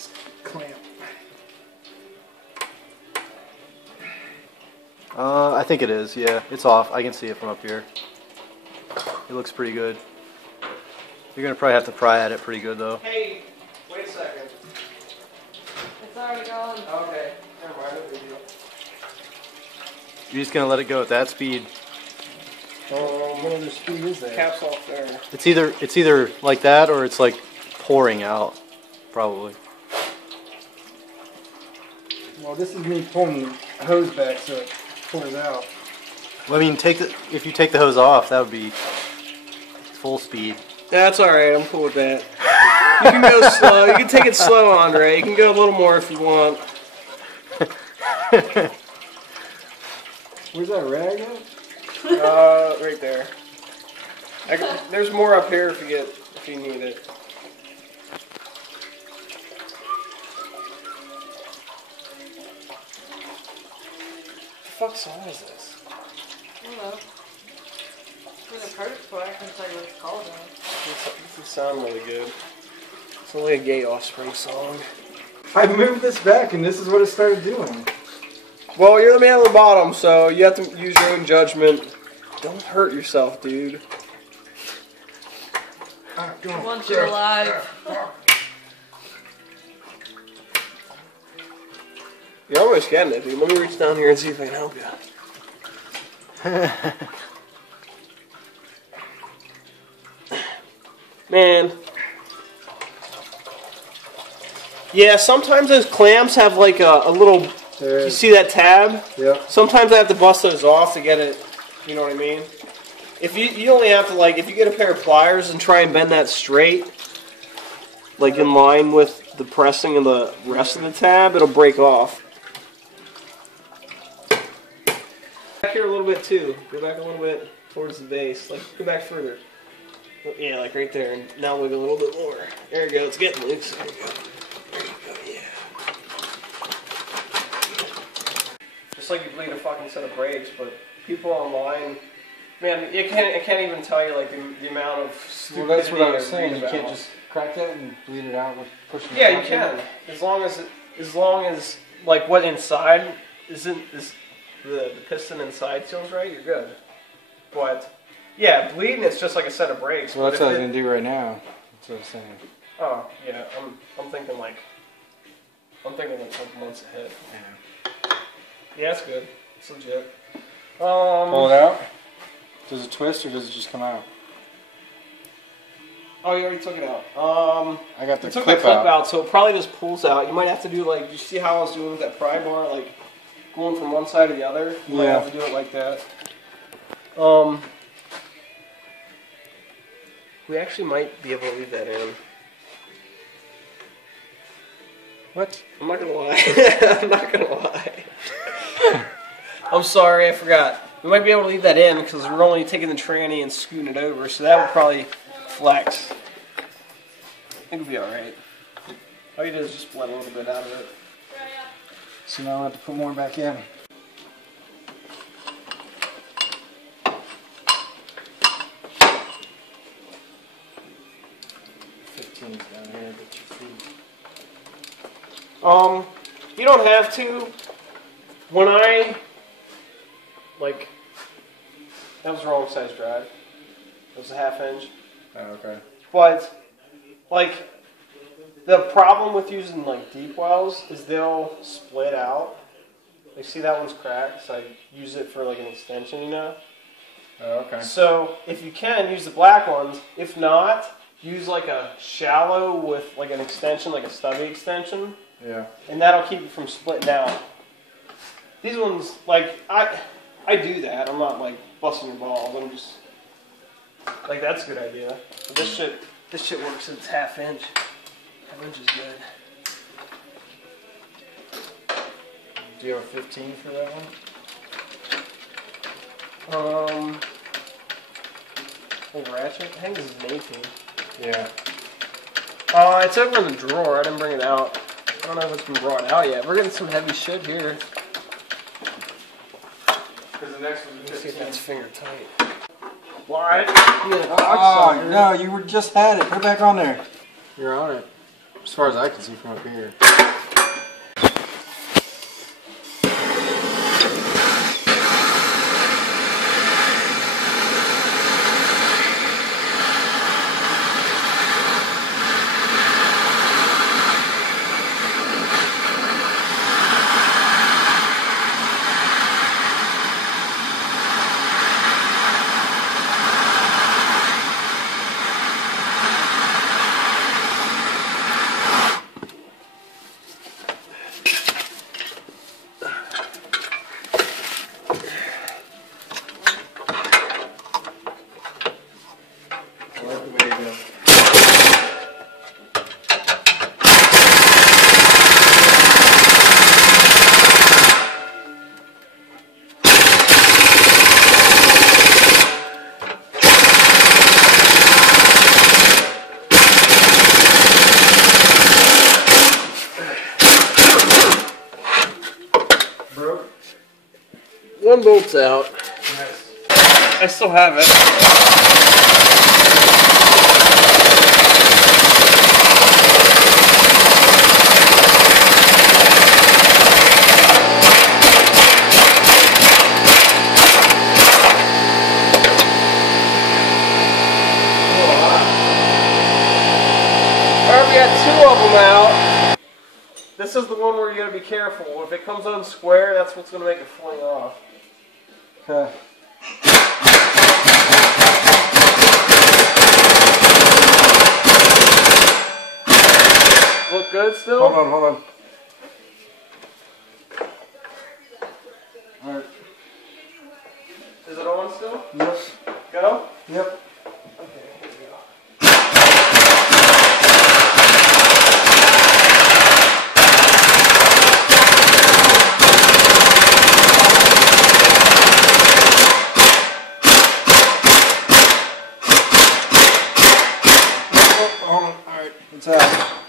this clamp. I think it is, yeah. It's off. I can see it from up here. It looks pretty good. You're going to probably have to pry at it pretty good, though. Hey, wait a second. It's already gone. Okay, never mind. No big deal. You're just going to let it go at that speed. What other speed is that? Cap's off there. It's either like that or it's like pouring out, probably. Well, this is me pulling the hose back so it pours out. Well, I mean, if you take the hose off, that would be full speed. That's alright, I'm cool with that. You can go slow. You can take it slow, Andre. You can go a little more if you want. Where's that rag at? Right there. There's more up here if you need it. What the fuck song is this? I don't know. It's a perfect for I can tell you what it's called now. This doesn't sound really good. It's only a Gay Offspring song. I moved this back and this is what it started doing. Well, you're the man on the bottom, so you have to use your own judgment. Don't hurt yourself, dude. Once you're alive. You're almost getting it, dude. Let me reach down here and see if I can help you. Man. Yeah, sometimes those clamps have like a little... You see that tab? Yeah. Sometimes I have to bust those off to get it, you know what I mean? If you only have to, like, if you get a pair of pliers and try and bend that straight, like in line with the pressing of the rest of the tab, it'll break off. Back here a little bit too. Go back a little bit towards the base. Like, go back further. Yeah, like right there. And now wiggle a little bit more. There we go. It's getting loose. There we go. There you go. Yeah. Just like you bleed a fucking set of brakes, but people online, man, I can't even tell you like the amount of stupidity. Well, that's what I was I saying. read You can't about. just crack that and bleed it out with pushing. Yeah, you can. As long as like what inside isn't the piston inside seals right, you're good. But yeah, bleeding it's just like a set of brakes. Well, that's what I was gonna do right now. That's what I was saying. Oh yeah, I'm thinking like months ahead. Yeah. Yeah, it's good. It's legit. Pull it out. Does it twist or does it just come out? Oh, you already took it out. I got the took clip the clip out. out, so it probably just pulls out. You might have to do like, you see how I was doing with that pry bar, like going from one side to the other? You might have to do it like that. We actually might be able to leave that in. What? I'm not gonna lie. I'm not gonna lie. I'm sorry, I forgot. We might be able to leave that in because we're only taking the tranny and scooting it over, so that would probably flex. I think it'll be alright. All you do is just blend a little bit out of it. So now I have to put more back in. Down here, get your feet. You don't have to. When I, like, that was the wrong size drive. It was a 1/2 inch. Oh, okay. But, like, the problem with using, like, deep wells is they'll split out. Like, see that one's cracked, so I use it for, like, an extension, you know? Oh, okay. So, if you can, use the black ones. If not, use, like, a shallow with, like, an extension, like a stubby extension. Yeah. And that'll keep it from splitting out. These ones, like, I do that. I'm not, like, busting your balls. I'm just, like, that's a good idea. But this shit works. It's 1/2 inch. 1/2 inch is good. Do you have a 15 for that one? Like ratchet? I think this is an 18. Yeah. It's over in the drawer. I didn't bring it out. I don't know if it's been brought out yet. We're getting some heavy shit here. Because the next one's Let's see if 15. that's finger tight. What? Oh, no, you were just had it. Put it back on there. You're on it. As far as I can see from up here. One bolt's out. Nice. I still have it. Alright, we got two of them out. This is the one where you gotta be careful. If it comes on square, that's what's gonna make it fling off. Okay. Look good still? Hold on. Alright. Is it on still? Yep. Go? Yep. Okay, here we go. Hold on. Alright. It's out.